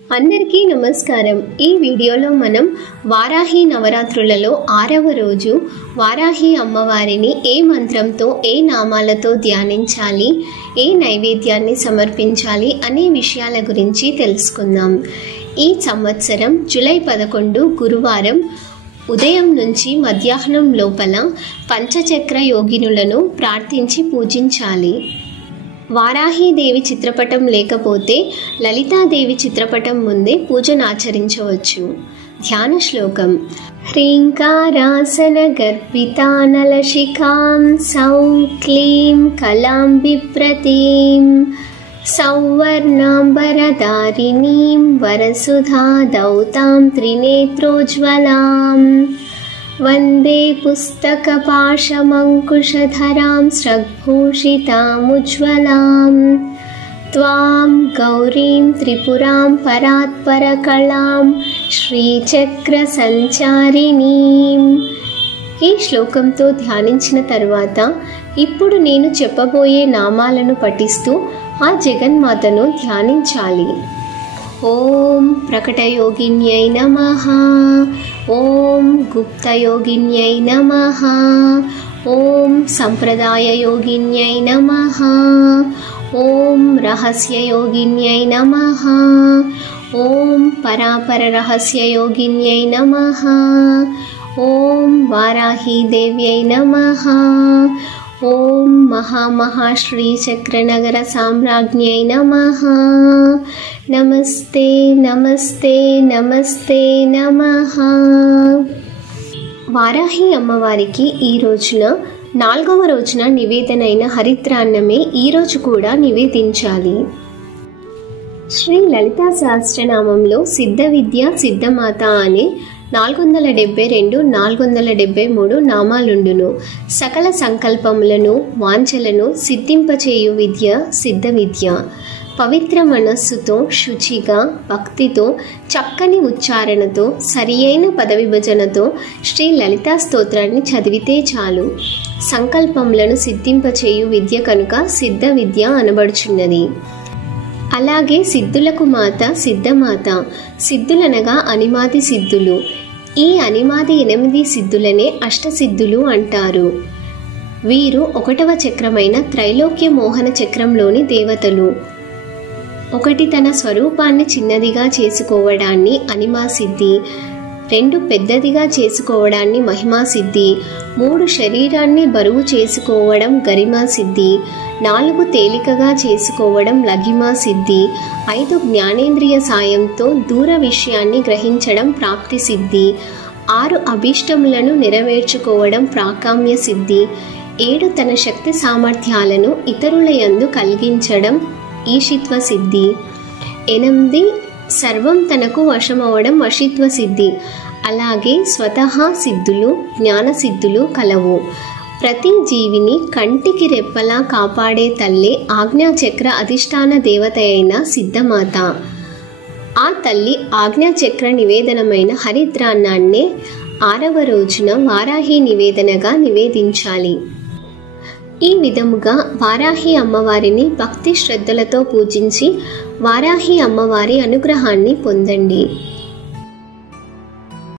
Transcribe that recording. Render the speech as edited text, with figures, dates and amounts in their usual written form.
అందరికీ నమస్కారం. ఈ వీడియోలో మనం వారాహి నవరాత్రులలో 6వ రోజు వారాహి అమ్మవారిని ఏ మంత్రంతో ఏ నామాలతో ధ్యానించాలి, ఏ నైవేద్యాన్ని సమర్పించాలి అనే విషయాల గురించి తెలుసుకుందాం. ఈ సంవత్సరం జూలై 11 గురువారం ఉదయం నుంచి మధ్యాహ్నం లోపల పంచచక్ర యోగినులను ప్రార్థించి పూజించాలి. వారాహీదేవి చిత్రపటం లేకపోతే లలితాదేవి చిత్రపటం ముందే పూజనాచరించవచ్చు. ధ్యాన శ్లోకం: హ్రీంకారాసన గర్భితానలశిఖాం సౌం క్లీం కలాం బిభ్రతీం సౌవర్ణాంబరధారిణీం వరసుధా దౌతాం త్రినేత్రోజ్వలాం వందే పుస్తకపాశమంకుశధరాం స్రగ్భూషితాముజ్వలాం త్వాం గౌరీం త్రిపురాం పరాత్పరకళాం శ్రీచక్ర సంచారిణీం. ఈ శ్లోకంతో ధ్యానించిన తర్వాత ఇప్పుడు నేను చెప్పబోయే నామాలను పఠిస్తూ ఆ జగన్మాతను ధ్యానించాలి. ఓం ప్రకటయోగిన్యై నమః, ఓం గుప్తయోగిన్యై నమః, ఓం సంప్రదాయయోగిన్యై నమః, ఓం రహస్యయోగిన్యై నమః, ఓం పరాపరరహస్యయోగిన్యై నమః, ఓం వారాహీదేవ్యై నమః, ఓం మహాశ్రీచక్రనగర సామ్రాజ్ఞై నమః. నమస్తే నమస్తే నమస్తే నమః. వారాహి అమ్మవారికి ఈ రోజున 4వ రోజున నివేదనైన హరిద్రాన్నమే ఈరోజు కూడా నివేదించాలి. శ్రీ లలితా సహస్రనామంలో సిద్ధ విద్య సిద్ధమాత అనే 472 473 నామాలుండును. సకల సంకల్పములను వాంఛలను సిద్ధింపచేయు విద్య సిద్ధ విద్య. పవిత్ర మనస్సుతో శుచిగా భక్తితో చక్కని ఉచ్చారణతో సరియైన పద విభజనతో శ్రీ లలితా స్తోత్రాన్ని చదివితే చాలు. సంకల్పములను సిద్ధింపచేయు విద్య కనుక సిద్ధ విద్య అనబడుచున్నది. అలాగే సిద్ధులకు మాత సిద్ధమాత. సిద్ధులనగా అనిమాది సిద్ధులు. ఈ అనిమాది 8 సిద్ధులనే అష్టసిద్ధులు అంటారు. వీరు 1వ చక్రమైన త్రైలోక్య మోహన చక్రంలోని దేవతలు. ఒకటి తన స్వరూపాన్ని చిన్నదిగా చేసుకోవడాన్ని అనిమా సిద్ధి, 2 పెద్దదిగా చేసుకోవడాన్ని మహిమా సిద్ధి, 3 శరీరాన్ని బరువు చేసుకోవడం గరిమా సిద్ధి, 4 తేలికగా చేసుకోవడం లఘిమా సిద్ధి, 5 జ్ఞానేంద్రియ సాయంతో దూర విషయాన్ని గ్రహించడం ప్రాప్తి సిద్ధి, 6 అభీష్టములను నెరవేర్చుకోవడం ప్రాకామ్య సిద్ధి, 7 తన శక్తి సామర్థ్యాలను ఇతరుల యందు కలిగించడం ఈశిత్వ సిద్ధి, 8 సర్వం తనకు వశమవడం వశిత్వ సిద్ధి. అలాగే స్వతహా సిద్ధులు జ్ఞాన సిద్ధులు కలవు. ప్రతి జీవిని కంటికి రెప్పలా కాపాడే తల్లి ఆజ్ఞాచక్ర అధిష్టాన దేవత అయిన సిద్ధమాత. ఆ తల్లి ఆజ్ఞాచక్ర నివేదనమైన హరిద్రాన్నాన్నే 6వ రోజున వారాహి నివేదనగా నివేదించాలి. ఈ విధముగా వారాహి అమ్మవారిని భక్తి శ్రద్ధలతో పూజించి వారాహి అమ్మవారి అనుగ్రహాన్ని పొందండి.